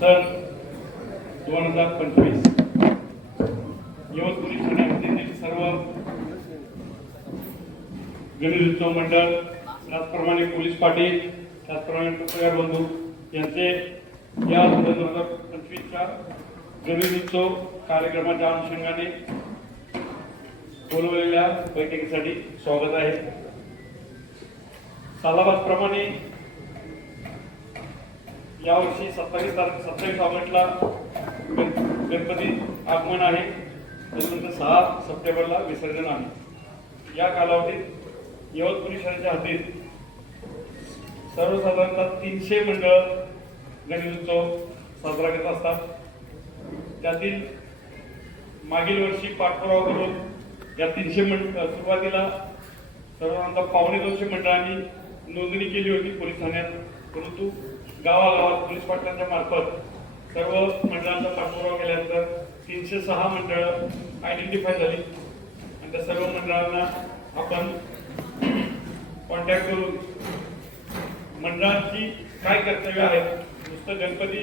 सन दोन हजार पंचवीस. यवत पोलीस ठाण्यामधील सर्व गणेशोत्सव मंडळ त्याचप्रमाणे पोलीस पाटील त्याचप्रमाणे पत्रकार बंधू यांचे या दोन हजार पंचवीसच्या गणेशोत्सव कार्यक्रमाच्या अनुषंगाने बोलवलेल्या बैठकीसाठी स्वागत आहे. सालाबादप्रमाणे यावर्षी सत्तावीस तारीख सत्तावीस ऑगस्टला गण- गणपती आगमन आहे. त्यानंतर सहा सप्टेंबरला विसर्जन आहे. या कालावधीत यवत शहराच्या हद्दीत सर्वसाधारणतः तीनशे मंडळ गणेशोत्सव साजरा करत असतात. त्यातील मागील वर्षी पाठपुरावा करून या तीनशे मंड सुरुवातीला सर्वसाधारणतः पावणे दोनशे मंडळांनी नोंदणी केली होती पोलीस ठाण्यात. परंतु गावागावात पोलीस पाटलांच्या मार्फत सर्व मंडळांचा पाठपुरावा केल्यानंतर तीनशे सहा मंडळं आयडेंटिफाय झाली. आणि त्या सर्व मंडळांना आपण कॉन्टॅक्ट करून मंडळांची काय कर्तव्य आहेत नुसतं गणपती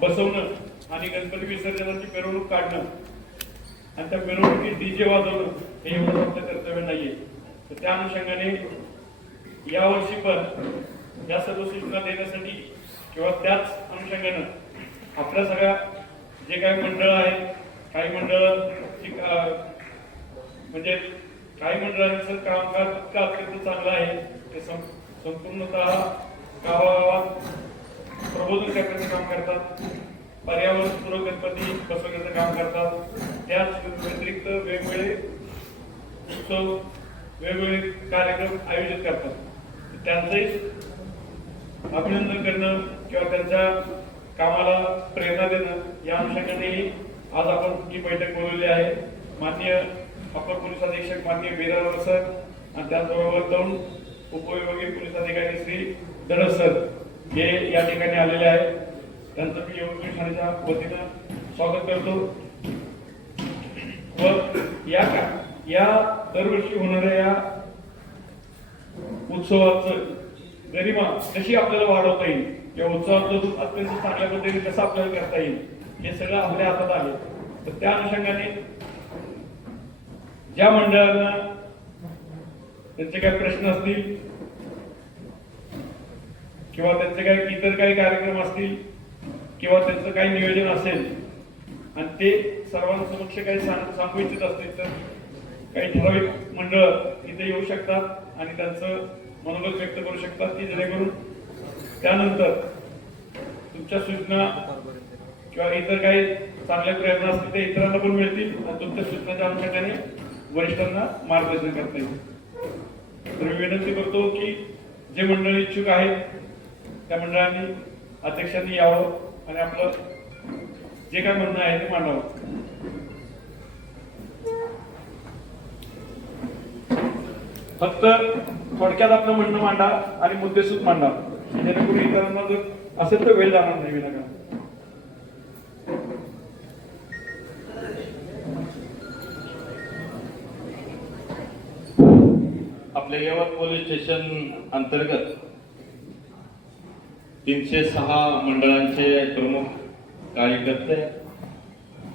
बसवणं आणि गणपती विसर्जनाची मिरवणूक काढणं आणि त्या मिरवणुकीत डीजे वाजवणं हे एवढं फक्त कर्तव्य नाहीये. तर त्या अनुषंगाने यावर्षी पण या सर्व सूचना देण्यासाठी किंवा त्याच अनुषंगानं आपल्या सगळ्या जे काही मंडळ आहेत काही मंडळ म्हणजे काही मंडळांचं कामकाज इतकं अत्यंत चांगलं आहे ते सं- संपूर्णतः गावागावात प्रबोधन करण्याचं काम करतात. पर्यावरण पूरक गणपती बसवण्याचं काम करतात. त्याच व्यतिरिक्त वेगवेगळे उत्सव वेगवेगळे कार्यक्रम आयोजित करतात. त्यांचंही अभिनंदन करणं किंवा त्यांच्या कामाला प्रेरणा देणं या अनुषंगानेही आज आपण ही बैठक बोलवली आहे. माननीय अपर पोलीस अधीक्षक माननीय बिरार सर आणि त्याचबरोबर दोन उपविभागीय पोलीस अधिकारी श्री दडस सर हे या ठिकाणी आलेले आहेत. त्यांचं मी योग्य ठाण्याच्या वतीनं स्वागत करतो. व या का या दरवर्षी होणाऱ्या या उत्सवाचं गरिमा कशी आपल्याला वाढवता येईल? किंवा उत्सवाचं रूप अत्यंत चांगल्या पद्धतीने कसं आपल्याला करता येईल हे सगळं आपल्या हातात आले तर त्या अनुषंगाने ज्या मंडळांना त्यांचे काही प्रश्न असतील किंवा त्यांचे काही इतर काही कार्यक्रम असतील किंवा त्यांचं काही नियोजन असेल आणि ते सर्वांसमक्ष काही सांग- सांगू इच्छित असतील तर काही ठराविक मंडळ इथे येऊ शकतात आणि त्यांचं मनोगत व्यक्त करू शकतात की जेणेकरून त्यानंतर तुमच्या सूचना किंवा इतर काही चांगल्या प्रेरणा असतील ते इतरांना पण मिळतील आणि तुमच्या सूचनाच्या अनुषंगाने वरिष्ठांना मार्गदर्शन करता येईल. तर मी विनंती करतो की जे मंडळ इच्छुक आहेत त्या मंडळांनी अध्यक्षांनी यावं आणि आपलं जे काय म्हणणं आहे ते मांडावं. फक्त थोडक्यात आपलं म्हणणं मांडा आणि मुद्देसूद मांडा. जेणेकरून इतरांना जर असेल तर वेळ जाणार नाही विनाकारण. आपल्या यवत पोलीस स्टेशन अंतर्गत तीनशे सहा मंडळांचे प्रमुख कार्यकर्ते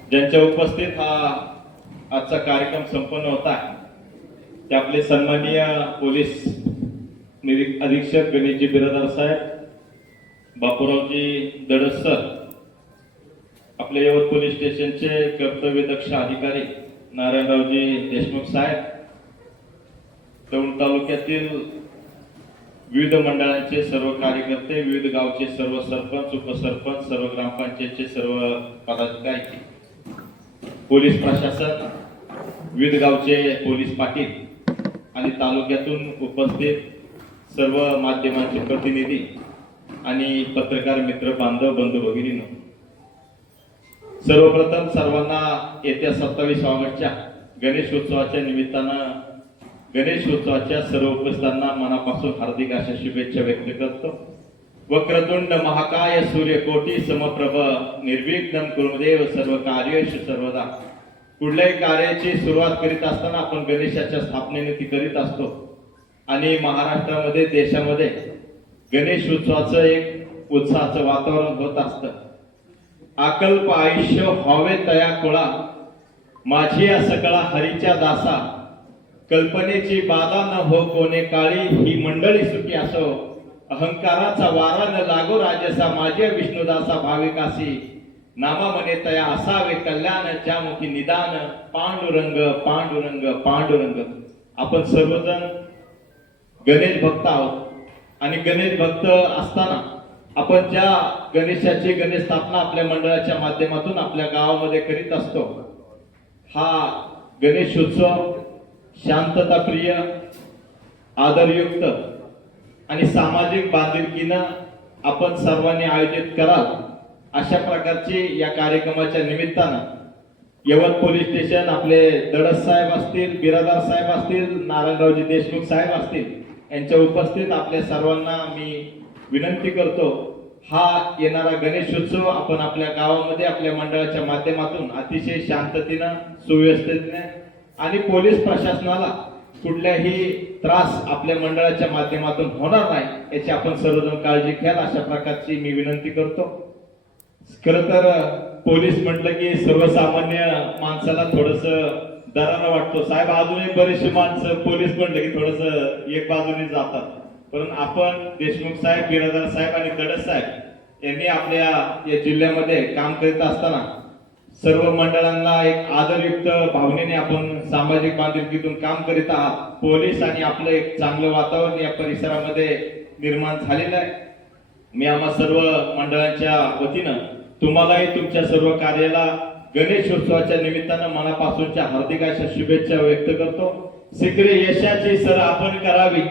ज्यांच्या उपस्थित हा आजचा कार्यक्रम संपन्न होता ते आपले सन्माननीय पोलीस निरीक अधीक्षक गणेशजी बिरादार साहेब बापूरावजी दडस सर आपले यवत पोलीस स्टेशनचे कर्तव्यदक्ष अधिकारी नारायणरावजी देशमुख साहेब दौंड तालुक्यातील विविध मंडळांचे सर्व कार्यकर्ते विविध गावचे सर्व सरपंच उपसरपंच सर्व ग्रामपंचायतचे सर्व पदाधिकारी पोलीस प्रशासन विविध गावचे पोलीस पाटील आणि तालुक्यातून उपस्थित सर्व माध्यमांचे प्रतिनिधी आणि पत्रकार मित्र बांधव बंधू भगिनीनं सर्वप्रथम सर्वांना येत्या सत्तावीस ऑगस्टच्या गणेशोत्सवाच्या निमित्तानं गणेशोत्सवाच्या सर्व उपस्थांना मनापासून हार्दिक अशा शुभेच्छा व्यक्त करतो. वक्रतुंड महाकाय सूर्यकोटी समप्रभ निर्विघ्न कुरुदेव सर्व कार्येषु सर्वदा. कुठल्याही कार्याची सुरुवात करीत असताना आपण गणेशाच्या स्थापनेने ती करीत असतो. आणि महाराष्ट्रामध्ये देशामध्ये गणेश उत्सवाचं एक उत्साहाचं वातावरण होत असतं. अकल्प आयुष्य व्हावे तया कुळा. माझी या सकळा हरीच्या दासा. कल्पनेची बाधा न हो कोणे काळी. ही मंडळी सुखी असो. अहंकाराचा वारा न लागो राजसा. माझे विष्णुदासा भाविकासी. नामा मने तया असावे कल्याण. ज्यामुखी निदान. पांडुरंग पांडुरंग पांडुरंग. आपण सर्वजण गणेश भक्त आहोत. आणि गणेश भक्त असताना आपण ज्या गणेशाची गणेश स्थापना आपल्या मंडळाच्या माध्यमातून आपल्या गावामध्ये करीत असतो हा गणेशोत्सव शांतताप्रिय आदरयुक्त आणि सामाजिक बांधिलकीनं आपण सर्वांनी आयोजित कराल अशा प्रकारची या कार्यक्रमाच्या निमित्तानं यवत पोलीस स्टेशन आपले दडस साहेब असतील बिरादार साहेब असतील नारायणरावजी देशमुख साहेब असतील यांच्या उपस्थित आपल्या सर्वांना मी विनंती करतो हा येणारा गणेशोत्सव आपण आपल्या गावामध्ये आपल्या मंडळाच्या माध्यमातून अतिशय शांततेनं सुव्यवस्थेने आणि पोलीस प्रशासनाला कुठल्याही त्रास आपल्या मंडळाच्या माध्यमातून होणार नाही याची आपण सर्वजण काळजी घ्याल अशा प्रकारची मी विनंती करतो. खरं तर पोलीस म्हटलं की सर्वसामान्य माणसाला थोडंसं दरारा वाटतो. साहेब अजूनही बरेचसे माणसं पोलीस म्हणलं की थोडस एक बाजूने जातात. पण आपण देशमुख साहेब बिरादार साहेब आणि गडस साहेब यांनी आपल्या या जिल्ह्यामध्ये काम करीत असताना सर्व मंडळांना एक आदरयुक्त भावनेने आपण सामाजिक बांधिलकीतून काम करीत आहात. पोलीस आणि आपलं एक चांगलं वातावरण या परिसरामध्ये निर्माण झालेलं आहे. मी आम्हा सर्व मंडळांच्या वतीनं तुम्हालाही तुमच्या सर्व कार्याला गणेशोत्सवाच्या निमित्तानं मनापासूनच्या हार्दिक अशा शुभेच्छा व्यक्त करतो. सिकरे यशाची सर आपण करावी.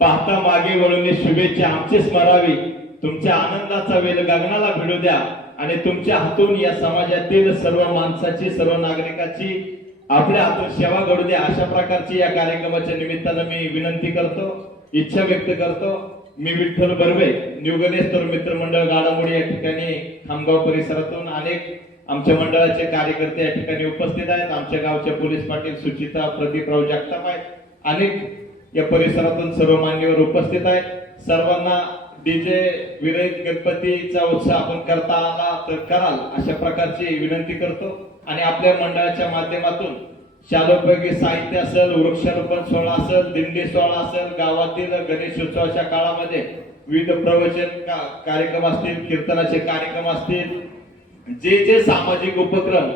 पाहता मागे वळून शुभेच्छा आमची स्मरावी. तुमच्या आनंदाचा वेल गगनाला भिडू द्या आणि तुमच्या हातून या समाजातील सर्व माणसाची सर्व नागरिकाची आपल्या हातून सेवा घडू द्या. अशा प्रकारची या कार्यक्रमाच्या निमित्तानं मी विनंती करतो इच्छा व्यक्त करतो. मी विठ्ठल बर्वे न्यू गणेश तरुण मित्र गाडामोडी या ठिकाणी खामगाव परिसरातून अनेक आमच्या मंडळाचे कार्यकर्ते या ठिकाणी उपस्थित आहेत. आमच्या गावच्या पोलीस पाटील सुचिता प्रदीपराव जगताप आहेत. अनेक या परिसरातून सर्व मान्यवर उपस्थित आहेत. सर्वांना डीजे विरहित गणपतीचा उत्साह आपण करता आला तर कराल अशा प्रकारची विनंती करतो. आणि आपल्या मंडळाच्या माध्यमातून शालोपयोगी साहित्य असेल वृक्षारोपण सोहळा असेल दिंडी सोहळा असेल गावातील गणेशोत्सवाच्या काळामध्ये विविध प्रवचन का- कार्यक्रम असतील कीर्तनाचे कार्यक्रम असतील जे जे सामाजिक उपक्रम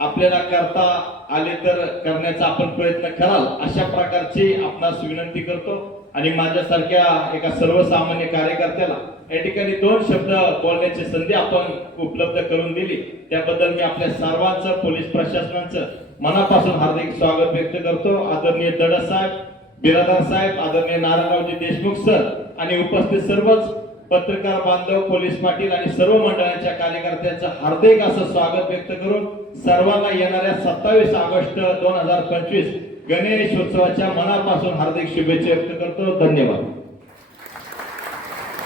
आपल्याला करता आले तर करण्याचा आपण प्रयत्न कराल अशा प्रकारची आपणास विनंती करतो. आणि माझ्यासारख्या एका सर्वसामान्य कार्यकर्त्याला या ठिकाणी दोन शब्द बोलण्याची संधी आपण उपलब्ध करून दिली. त्याबद्दल मी आपल्या सर्वांचं पोलीस प्रशासनाचं मनापासून हार्दिक स्वागत व्यक्त करतो. आदरणीय दडस साहेब बिरादार साहेब आदरणीय नारायणरावजी देशमुख सर आणि उपस्थित सर्वच पत्रकार बांधव पोलीस पाटील आणि सर्व मंडळांच्या कार्यकर्त्यांचं हार्दिक असं स्वागत व्यक्त करून सर्वांना येणाऱ्या सत्तावीस ऑगस्ट दोन हजार पंचवीस गणेश उत्सवाच्या मनापासून हार्दिक शुभेच्छा व्यक्त करतो. धन्यवाद.